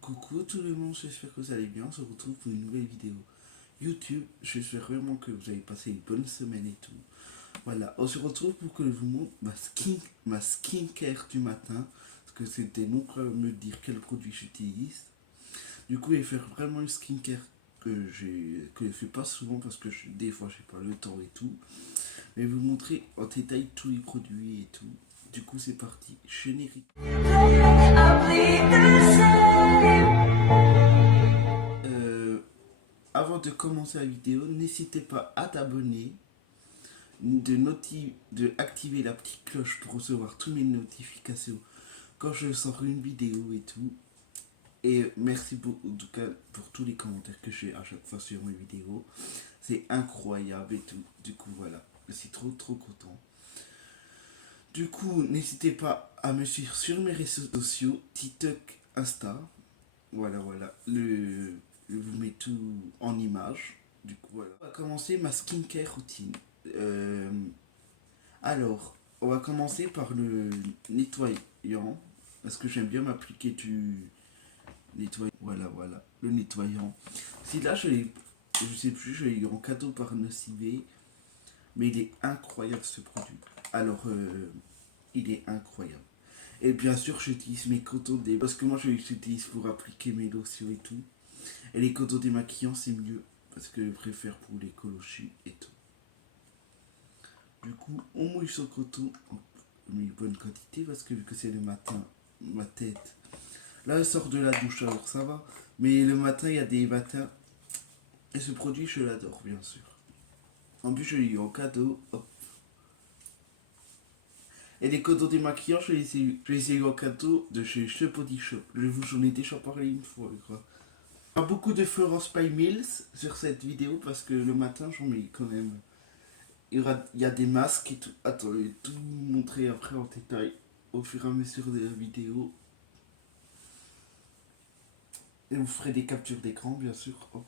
Coucou tout le monde, j'espère que vous allez bien. On se retrouve pour une nouvelle vidéo YouTube. J'espère vraiment que vous avez passé une bonne semaine et tout. Voilà, on se retrouve pour que je vous montre ma skincare du matin. Parce que c'était mon problème de me dire quel produit j'utilise. Du coup, je vais faire vraiment une skincare que je fais pas souvent parce que des fois j'ai pas le temps et tout. Mais vous montrer en détail tous les produits et tout. Du coup, c'est parti, générique. Euh, Avant de commencer la vidéo, n'hésitez pas à t'abonner, de activer la petite cloche pour recevoir toutes mes notifications quand je sors une vidéo et tout. Et merci beaucoup, en tout cas pour tous les commentaires que j'ai à chaque fois sur mes vidéos. C'est incroyable et tout. Du coup, voilà, je suis trop content. Du coup, n'hésitez pas à me suivre sur mes réseaux sociaux, TikTok, Insta. Voilà. Je vous mets tout en image. Du coup, voilà. On va commencer ma skincare routine. Euh, alors, on va commencer par le nettoyant. Parce que j'aime bien m'appliquer du nettoyant. Voilà. Le nettoyant. Si là, je sais plus, je l'ai eu en cadeau par Nocivé. Mais il est incroyable ce produit. Alors, il est incroyable. Et bien sûr, j'utilise mes cotons des... Parce que moi, je les utilise pour appliquer mes lotions et tout. Et les cotons démaquillants, c'est mieux. Parce que je préfère pour les colochis et tout. Du coup, on mouille son coton en une bonne quantité. Parce que vu que c'est le matin, ma tête... Là, elle sort de la douche, alors ça va. Mais le matin, il y a des matins. Et ce produit, je l'adore, bien sûr. En plus, je l'ai eu en cadeau. Hop. Et les cotons démaquillants, je les ai eu en cadeau de chez The Body Shop. J'en ai déjà parlé une fois, je crois. Il y a beaucoup de Florence Pie Mills sur cette vidéo parce que le matin j'en mets quand même. Il y a des masques et tout. Attends, je vais tout vous montrer après en détail au fur et à mesure de la vidéo. Et vous ferez des captures d'écran bien sûr. Hop.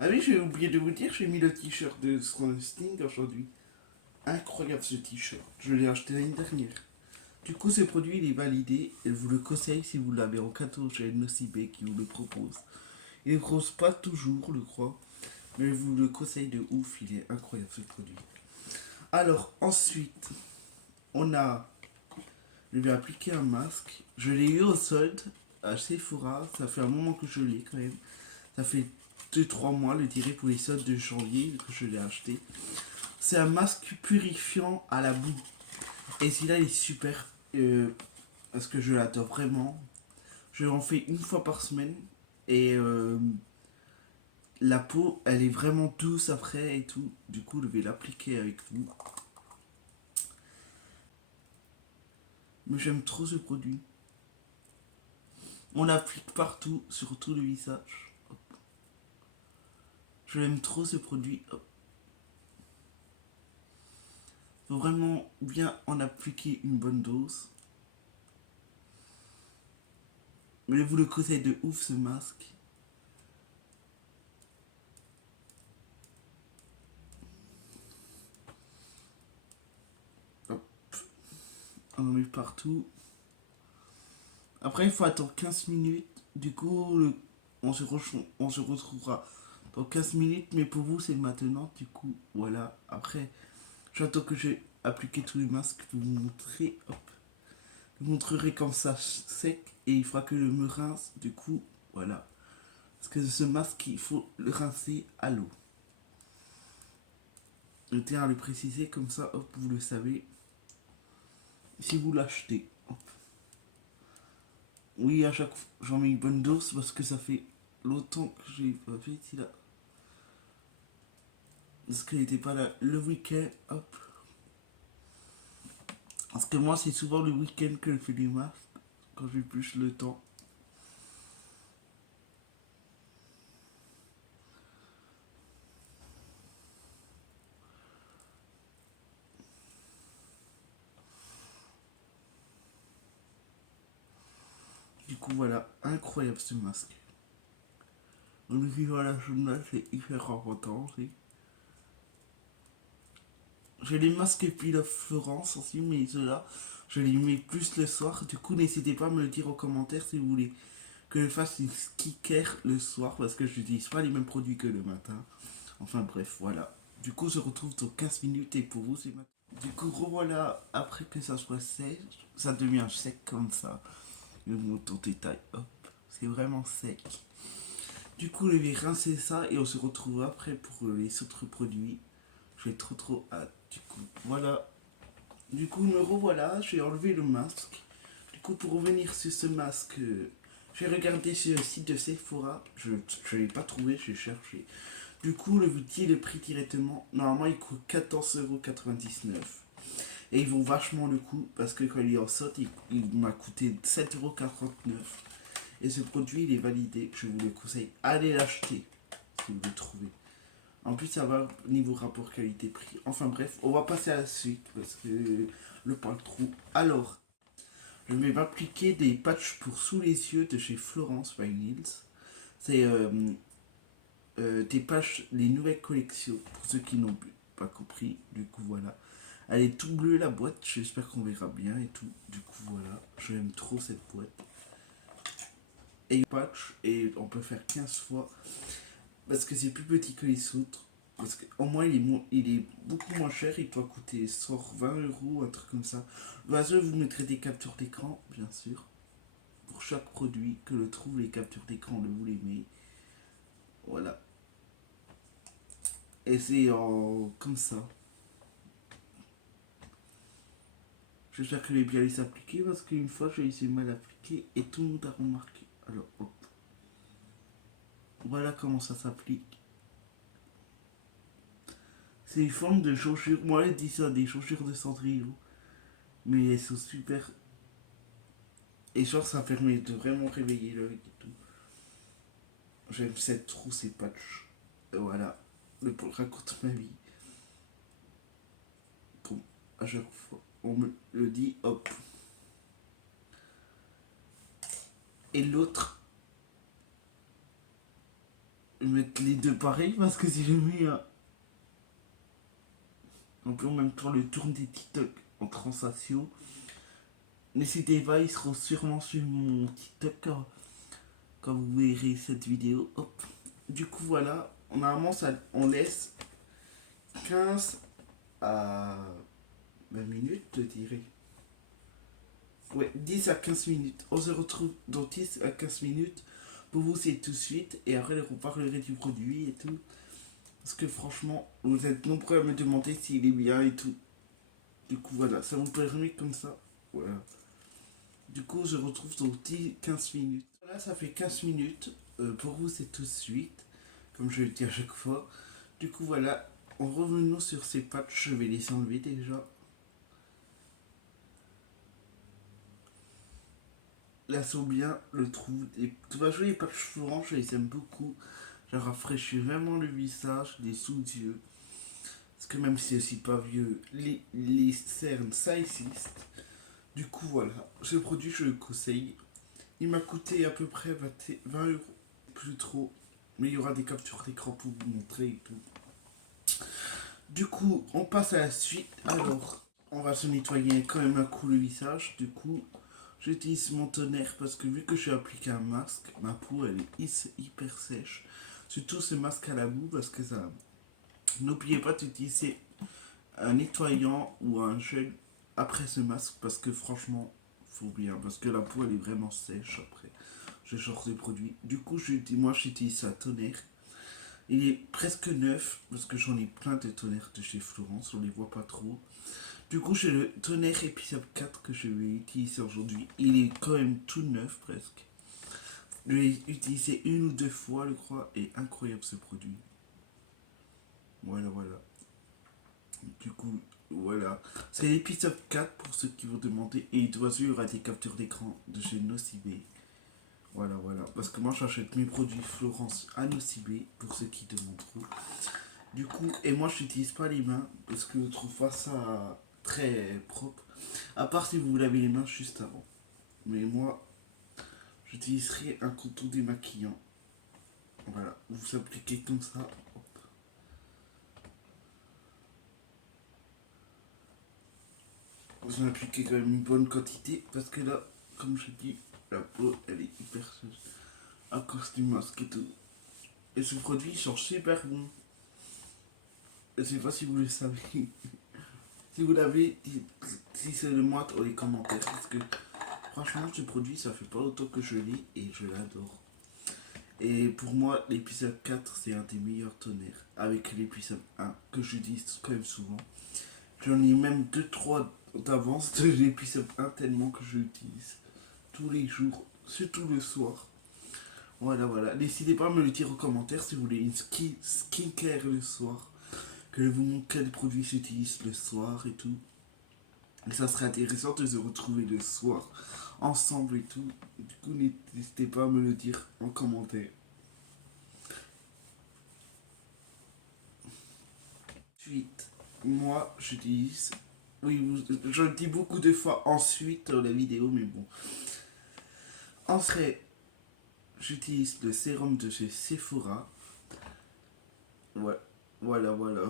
Ah oui, j'ai oublié de vous dire, j'ai mis le t-shirt de Strong Sting aujourd'hui. Incroyable ce t-shirt. Je l'ai acheté l'année dernière. Du coup, ce produit il est validé et je vous le conseille si vous l'avez en cadeau chez Nocibé qui vous le propose. Il ne propose pas toujours, je crois. Mais je vous le conseille de ouf, il est incroyable ce produit. Alors ensuite, je vais appliquer un masque. Je l'ai eu au solde à Sephora. Ça fait un moment que je l'ai quand même. Ça fait 2-3 mois, le dirais pour les soldes de janvier que je l'ai acheté. C'est un masque purifiant à la boue. Et celui-là il est super. Parce que je l'adore vraiment. Je l'en fais une fois par semaine. Et la peau, elle est vraiment douce après et tout. Du coup, je vais l'appliquer avec vous. Mais j'aime trop ce produit. On l'applique partout, sur tout le visage. Hop. Je l'aime trop ce produit. Hop. Faut vraiment bien en appliquer une bonne dose. Mais je vous le conseille de ouf ce masque. Hop. On en met partout. Après, il faut attendre 15 minutes. Du coup, on se retrouvera dans 15 minutes. Mais pour vous, c'est maintenant. Du coup, voilà. Après, j'attends que j'ai appliqué tous les masques pour vous montrer. Hop. Je vous montrerai comme ça sec. Et il faudra que je me rince. Du coup, voilà. Parce que ce masque, il faut le rincer à l'eau. Je tiens à le préciser comme ça, hop, vous le savez. Si vous l'achetez. Hop. Oui, à chaque fois, j'en mets une bonne dose parce que ça fait longtemps que j'ai pas fait là. Parce qu'elle n'était pas là le week-end, hop. Parce que moi, c'est souvent le week-end que je fais des masques. Quand j'ai plus le temps. Du coup, voilà, incroyable ce masque. Donc, vivre la journée, c'est hyper important aussi. J'ai les masques Peel of Florence aussi, mais ceux-là, Je les mets plus le soir. Du coup, n'hésitez pas à me le dire en commentaire si vous voulez que je fasse une skincare le soir parce que je n'utilise pas les mêmes produits que le matin. Enfin bref, voilà. Du coup, je retrouve dans 15 minutes et pour vous, c'est maintenant. Du coup, revoilà, après que ça soit sec, ça devient sec comme ça. Le monte en détail, hop, c'est vraiment sec. Du coup, je vais rincer ça et on se retrouve après pour les autres produits. J'ai trop hâte. Du coup, voilà. Du coup, me revoilà, j'ai enlevé le masque. Du coup, pour revenir sur ce masque, j'ai regardé sur le site de Sephora. Je ne l'ai pas trouvé, j'ai cherché. Du coup, je vous dis le prix directement. Normalement, il coûte 14,99 €. Et ils vont vachement le coup parce que quand il est en solde, il m'a coûté 7,49 €. Et ce produit, il est validé. Je vous le conseille. Allez l'acheter si vous le trouvez. En plus, ça va niveau rapport qualité-prix. Enfin bref, on va passer à la suite parce que le parle trop. Alors, je vais m'appliquer des patchs pour sous les yeux de chez Florence by Niels. C'est des patchs, les nouvelles collections pour ceux qui n'ont pas compris. Du coup, voilà. Elle est tout bleue la boîte. J'espère qu'on verra bien et tout. Du coup, voilà. J'aime trop cette boîte. Et patch, et on peut faire 15 fois parce que c'est plus petit que les autres. Parce qu'au moins il est beaucoup moins cher, il doit coûter soit 20 €, un truc comme ça. L'oiseau, vous mettrez des captures d'écran, bien sûr. Pour chaque produit que le trouve, les captures d'écran, le vous les met. Voilà. Et c'est comme ça. J'espère que je vais bien les appliquer parce qu'une fois j'ai essayé de mal appliquer et tout le monde a remarqué. Alors hop. Voilà comment ça s'applique. C'est une forme de chaussure. Moi, elle dit ça, des chaussures de Cendrillon. Mais elles sont super. Et genre, ça permet de vraiment réveiller l'œil et tout. J'aime cette trou, ces patchs. Et voilà. Le raconte ma vie. Bon, à chaque fois, on me le dit, hop. Et l'autre, je vais mettre les deux pareils parce que si je mets un. On peut en même temps le tourne des TikTok en translation. N'hésitez pas, ils seront sûrement sur mon TikTok quand vous verrez cette vidéo. Hop. Du coup, voilà. Normalement, ça, on laisse 15 à 20 minutes, je dirais. Ouais, 10 à 15 minutes. On se retrouve dans 10 à 15 minutes. Pour vous, c'est tout de suite. Et après, on parlerait du produit et tout. Parce que franchement, vous êtes nombreux à me demander s'il est bien et tout. Du coup, voilà, ça vous permet comme ça. Voilà. Du coup, je retrouve dans 10-15 minutes. Voilà, ça fait 15 minutes. Pour vous, c'est tout de suite. Comme je le dis à chaque fois. Du coup, voilà. En revenant sur ces patchs, je vais les enlever déjà. Là, sont bien, le trouve. Et de toute façon, les patchs Florent, je les aime beaucoup. Ça rafraîchit vraiment le visage, les sous-yeux. Parce que même si c'est aussi pas vieux, les cernes, ça existe. Du coup, voilà. Ce produit, je le conseille. Il m'a coûté à peu près 20 €. Plus trop. Mais il y aura des captures d'écran pour vous montrer et tout. Du coup, on passe à la suite. Alors, on va se nettoyer quand même un coup le visage. Du coup, j'utilise mon tonnerre parce que vu que j'ai appliqué un masque, ma peau elle est hyper sèche. Surtout ce masque à la boue parce que ça. N'oubliez pas d'utiliser un nettoyant ou un gel après ce masque parce que franchement, faut bien. Parce que la peau elle est vraiment sèche après ce genre de produit. Du coup, moi j'utilise un tonnerre. Il est presque neuf parce que j'en ai plein de tonnerres de chez Florence, on les voit pas trop. Du coup, j'ai le tonnerre épisode 4 que je vais utiliser aujourd'hui. Il est quand même tout neuf presque. Je l'ai utilisé une ou deux fois, je crois, et incroyable ce produit. Voilà, voilà. Du coup, voilà. C'est l'épisode 4 pour ceux qui vont demander. Et il y aura des captures d'écran de chez Nocibé. Voilà, voilà. Parce que moi, j'achète mes produits Florence à Nocibé pour ceux qui demandent trop. Du coup, et moi, je n'utilise pas les mains parce que je trouve pas ça très propre. À part si vous vous lavez les mains juste avant. Mais moi, j'utiliserai un contour démaquillant. Voilà, vous appliquez comme ça. Hop. J'en ai appliqué quand même une bonne quantité parce que là, comme je dis, la peau elle est hyper sèche à cause du masque et tout. Et ce produit il sent super bon. Je sais pas si vous le savez. Si vous l'avez, si c'est le moi dans les commentaires parce que franchement ce produit ça fait pas longtemps que je l'ai et je l'adore. Et pour moi l'épisode 4 c'est un des meilleurs tonnerres avec l'épisode 1 que j'utilise quand même souvent. J'en ai même deux trois d'avance de l'épisode 1 tellement que je l'utilise tous les jours, surtout le soir. Voilà, voilà. N'hésitez pas à me le dire en commentaire si vous voulez une skincare le soir. Que je vous montre quels produits s'utilisent le soir et tout. Et ça serait intéressant de se retrouver le soir ensemble et tout. Du coup, n'hésitez pas à me le dire en commentaire. Ensuite, moi, j'utilise. Oui, je le dis beaucoup de fois ensuite dans la vidéo, mais bon. Ensuite, j'utilise le sérum de chez Sephora. Ouais, voilà, voilà.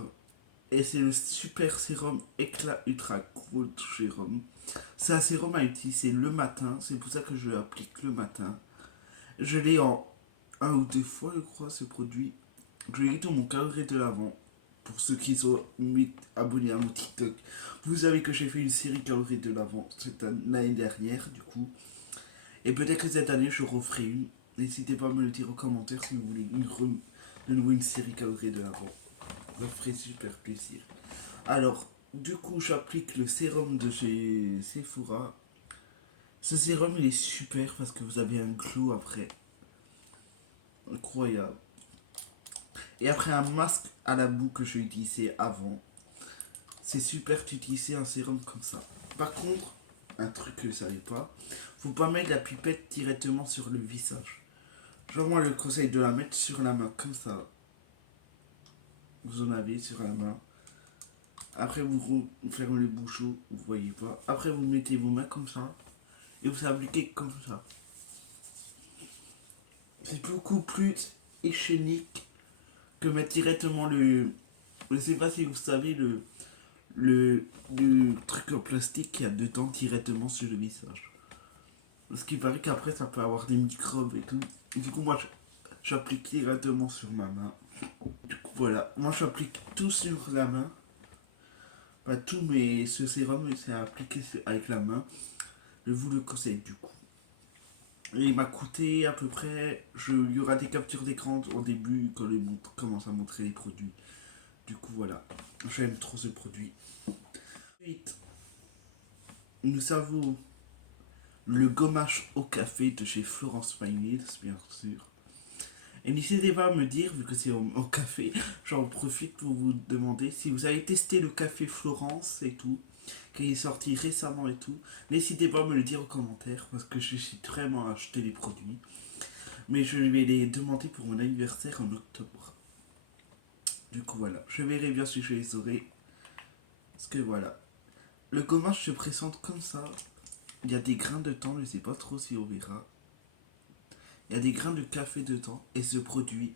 Et c'est le super sérum éclat ultra cool sérum. C'est un sérum à utiliser le matin, c'est pour ça que je l'applique le matin. Je l'ai en un ou deux fois, je crois, ce produit. Je l'ai dans mon calendrier de l'avant. Pour ceux qui sont abonnés à mon TikTok, vous savez que j'ai fait une série calendrier de l'avant l'année dernière, du coup. Et peut-être que cette année, je referai une. N'hésitez pas à me le dire en commentaire si vous voulez de nouveau une série calendrier de l'avant. Ça me ferait super plaisir. Alors, du coup, j'applique le sérum de chez Sephora. Ce sérum, il est super parce que vous avez un glow après. Incroyable. Et après un masque à la boue que j'ai utilisé avant. C'est super d'utiliser un sérum comme ça. Par contre, un truc que je ne savais pas, faut pas mettre la pipette directement sur le visage. Genre moi, le conseil de la mettre sur la main comme ça. Vous en avez sur la main. Après, vous fermez le bouchon, vous voyez pas. Après, vous mettez vos mains comme ça. Et vous appliquez comme ça. C'est beaucoup plus hygiénique que mettre directement le. Je sais pas si vous savez le truc en plastique qu'il y a dedans directement sur le visage. Parce qu'il paraît qu'après ça peut avoir des microbes et tout. Et du coup, moi j'applique directement sur ma main. Du coup, voilà. Moi j'applique tout sur la main. Pas tout, mais ce sérum c'est à appliquer avec la main. Je vous le conseille du coup. Et il m'a coûté à peu près. Il y aura des captures d'écran au début quand il commence à montrer les produits. Du coup, voilà. J'aime trop ce produit. Ensuite, nous avons le gommage au café de chez Florence Mills, bien sûr. Et n'hésitez pas à me dire, vu que c'est au café, j'en profite pour vous demander si vous avez testé le café Florence et tout, qui est sorti récemment et tout. N'hésitez pas à me le dire en commentaire parce que je suis vraiment à acheter les produits. Mais je vais les demander pour mon anniversaire en octobre. Du coup, voilà. Je verrai bien si je les aurai. Parce que voilà. Le gommage se présente comme ça. Il y a des grains de thym, je ne sais pas trop si on verra. Il y a des grains de café dedans. Et ce produit,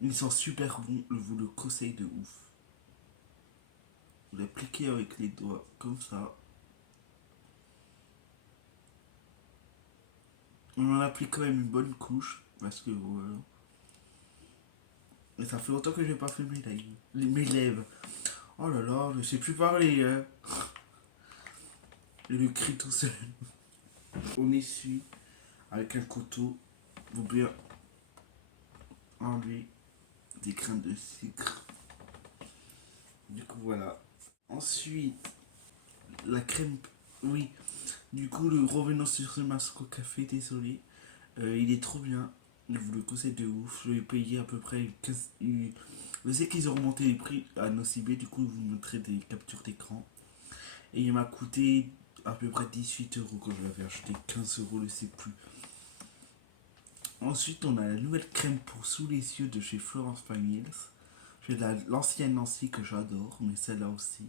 il sent super bon. Je vous le conseille de ouf. Vous l'appliquez avec les doigts comme ça. On en applique quand même une bonne couche. Parce que voilà. Et ça fait longtemps que je n'ai pas fait mes lèvres. Oh là là, je sais plus parler. Hein. Je le crie tout seul. On essuie avec un couteau pour bien enlever des grains de sucre. Du coup, voilà. Ensuite, la crème. Oui, du coup, revenons sur ce masque au café, désolé. Il est trop bien. Je vous le conseille de ouf. Je l'ai payé à peu près 15. Je sais qu'ils ont remonté les prix à Nocibé, du coup, je vous montrerai des captures d'écran. Et il m'a coûté à peu près 18 € quand je l'avais acheté. 15 €, je sais plus. Ensuite, on a la nouvelle crème pour sous les yeux de chez Florence Mills. J'ai l'ancienne Nancy que j'adore, mais celle-là aussi.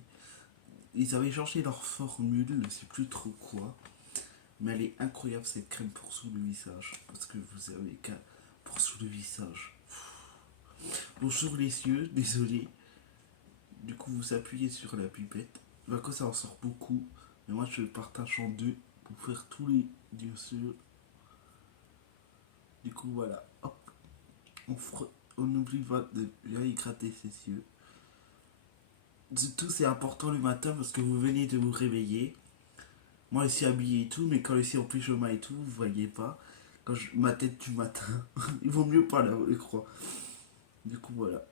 Ils avaient changé leur formule, je sais plus trop quoi. Mais elle est incroyable cette crème pour sous le visage. Parce que vous avez qu'à pour sous le visage. Bon, sur les yeux, désolé. Du coup, vous appuyez sur la pipette. Bah, que ça en sort beaucoup. Mais moi je le partage en deux pour faire tous les bien sûr. Du coup voilà, hop, on n'oublie pas de bien y gratter ses yeux. Surtout c'est important le matin parce que vous venez de vous réveiller. Moi ici habillé et tout, mais quand ici en pyjama et tout, vous voyez pas. Ma tête du matin, il vaut mieux pas là, je crois. Du coup voilà,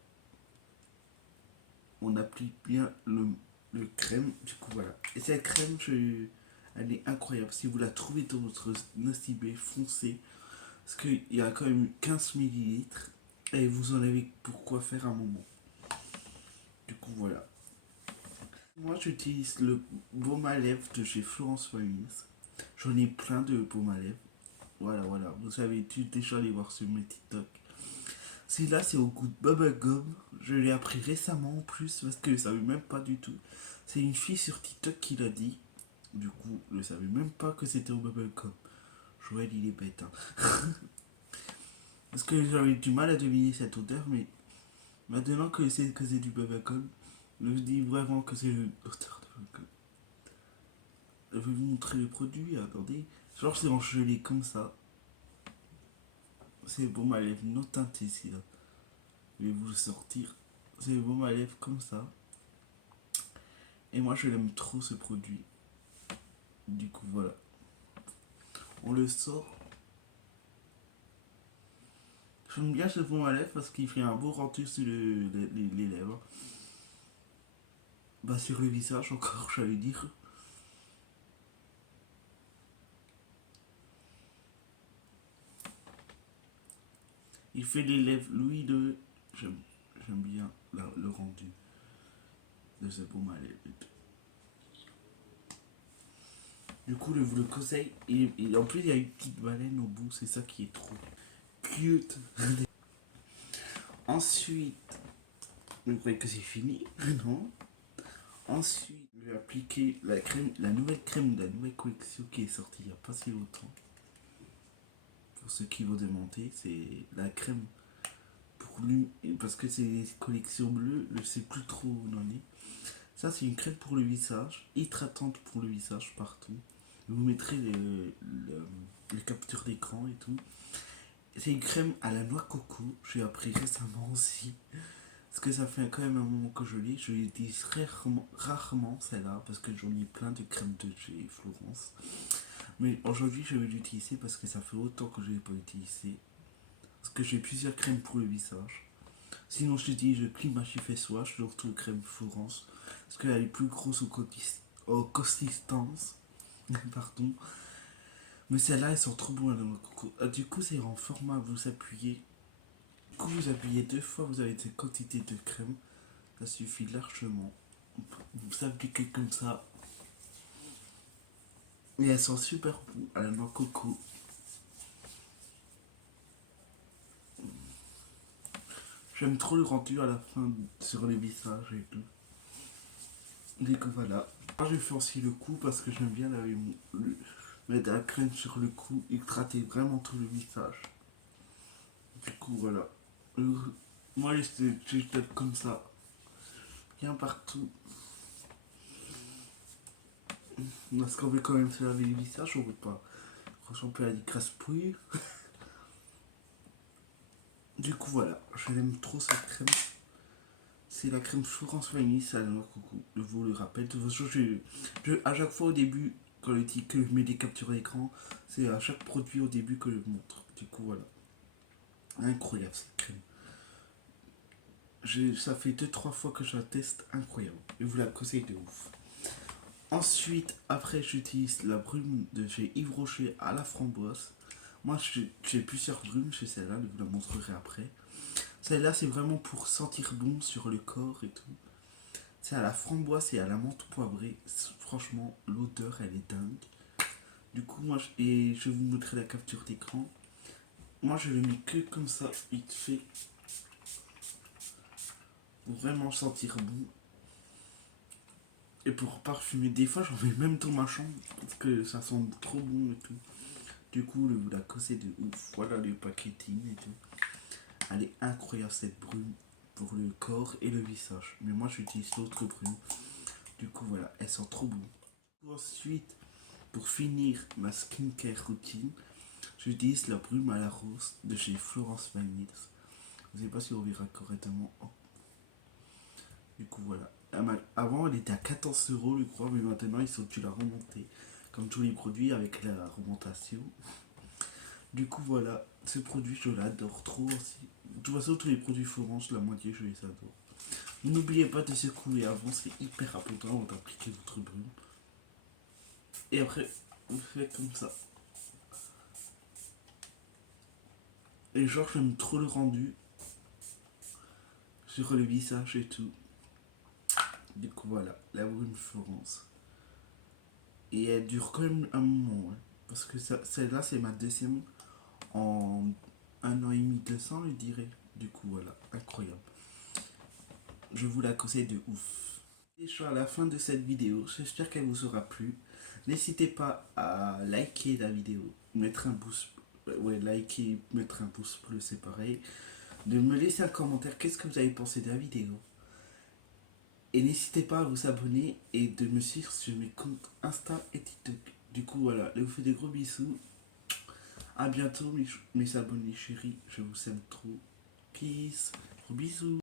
on applique bien le crème. Du coup voilà. Et cette crème, elle est incroyable. Si vous la trouvez dans votre Nocibé, foncez. Parce qu'il y a quand même 15 millilitres. Et vous en avez pour quoi faire un moment. Du coup voilà. Moi j'utilise le baume à lèvres de chez Florence Waynes. J'en ai plein de baumes à lèvres. Voilà, voilà. Vous avez dû déjà les voir sur mes TikTok. Celui-là, c'est au goût de bubblegum. Je l'ai appris récemment en plus parce que je ne savais même pas du tout. C'est une fille sur TikTok qui l'a dit. Du coup, je ne savais même pas que c'était au bubblegum. Joël, il est bête. Hein. Parce que j'avais du mal à deviner cette odeur, mais maintenant que c'est du bubblegum, je me dis vraiment que c'est l'odeur de bubblegum. Je vais vous montrer le produit, attendez. Genre, c'est en gelée comme ça. C'est bon, ma lèvre non teintée ici. Là. Je vais vous le sortir. C'est bon, ma lèvre comme ça. Et moi, je l'aime trop ce produit. Du coup, voilà. On le sort. J'aime bien ce fond à lèvres parce qu'il fait un beau rendu sur les lèvres. Bah, sur le visage encore, j'allais dire. Il fait les lèvres lumineux. J'aime bien le rendu de ce baume à lèvres. Du coup, je vous le conseille. Et en plus, il y a une petite baleine au bout. C'est ça qui est trop cute. Ensuite, vous croyez que c'est fini? Non. Ensuite, je vais appliquer la nouvelle crème de la nouvelle collection qui est sortie il n'y a pas si longtemps. Pour ceux qui vont demander, c'est la crème pour lui. Parce que c'est une collection bleue, je sais plus trop où on en est. Ça, c'est une crème pour le visage, hydratante pour le visage partout. Vous mettrez les captures d'écran et tout. C'est une crème à la noix coco, j'ai appris récemment aussi. Parce que ça fait quand même un moment que je l'ai. Je l'utilise rarement celle-là parce que j'en ai plein de crèmes de chez Florence. Mais aujourd'hui, je vais l'utiliser parce que ça fait autant que je ne l'ai pas utilisé. Parce que j'ai plusieurs crèmes pour le visage. Sinon, je te dis, je Climachi Face Wash, surtout crème Florence. Parce qu'elle est plus grosse au consistance. Pardon. Mais celle-là, elles sont trop bonnes. Du coup, c'est en format, vous appuyez. Du coup, vous appuyez 2 fois, vous avez cette quantité de crème. Ça suffit largement. Vous appliquez comme ça. Et elles sont super bonnes à la noix coco. J'aime trop le rendu à la fin sur les visages et tout. Du coup, voilà. Moi, je fais aussi le cou parce que j'aime bien mettre la crème sur le cou et gratter vraiment tout le visage. Du coup, voilà. Moi, je tape comme ça. Bien partout. Parce qu'on veut quand même se laver les visages, on veut pas ressembler à des crasse-pouilles. Du coup, voilà. Je l'aime trop cette crème. C'est la crème Florence Vanille à la noix coco. Je vous le rappelle. De toute façon, à chaque fois au début, quand je dis que je mets des captures d'écran, c'est à chaque produit au début que je montre. Du coup, voilà. Incroyable cette crème. Ça fait 2-3 fois que je la teste, incroyable. Je vous la conseille de ouf. Ensuite, après, j'utilise la brume de chez Yves Rocher à la framboise. Moi, j'ai plusieurs brumes chez celle-là, je vous la montrerai après. Celle-là, c'est vraiment pour sentir bon sur le corps et tout. C'est à la framboise et à la menthe poivrée. Franchement, l'odeur, elle est dingue. Du coup, je vais vous montrer la capture d'écran. Moi, je le mets que comme ça, vite fait. Pour vraiment sentir bon. Et pour parfumer, des fois, j'en mets même dans ma chambre. Parce que ça sent trop bon et tout. Du coup, vous la cassez de ouf. Voilà le packaging et tout. Elle est incroyable cette brume pour le corps et le visage. Mais moi, j'utilise l'autre brume. Du coup, voilà, elles sont trop bonnes. Ensuite, pour finir ma skincare routine, j'utilise la brume à la rose de chez Florence Vanils. Je ne sais pas si on verra correctement. Du coup, voilà. Avant, elle était à 14 € je crois, mais maintenant, ils sont tu la remontée. Comme tous les produits avec la remontation. Du coup, voilà. Ce produit, je l'adore trop aussi. De toute façon, tous les produits Florence, la moitié, je les adore. N'oubliez pas de secouer avant, c'est hyper important avant d'appliquer votre brume. Et après, vous faites comme ça. Et genre, j'aime trop le rendu sur le visage et tout. Du coup, voilà, la brume Florence. Et elle dure quand même un moment, hein, parce que celle-là, c'est ma deuxième en 1 an et demi, 200, je dirais. Du coup, voilà, incroyable. Je vous la conseille de ouf. Et je suis à la fin de cette vidéo. J'espère qu'elle vous aura plu. N'hésitez pas à liker la vidéo, mettre un pouce, ouais, liker, mettre un pouce bleu, c'est pareil. De me laisser un commentaire, qu'est-ce que vous avez pensé de la vidéo. Et n'hésitez pas à vous abonner et de me suivre sur mes comptes Insta et TikTok. Du coup, voilà, je vous fais des gros bisous. A bientôt, mes abonnés chéris. Je vous aime trop. Peace. Gros bisous.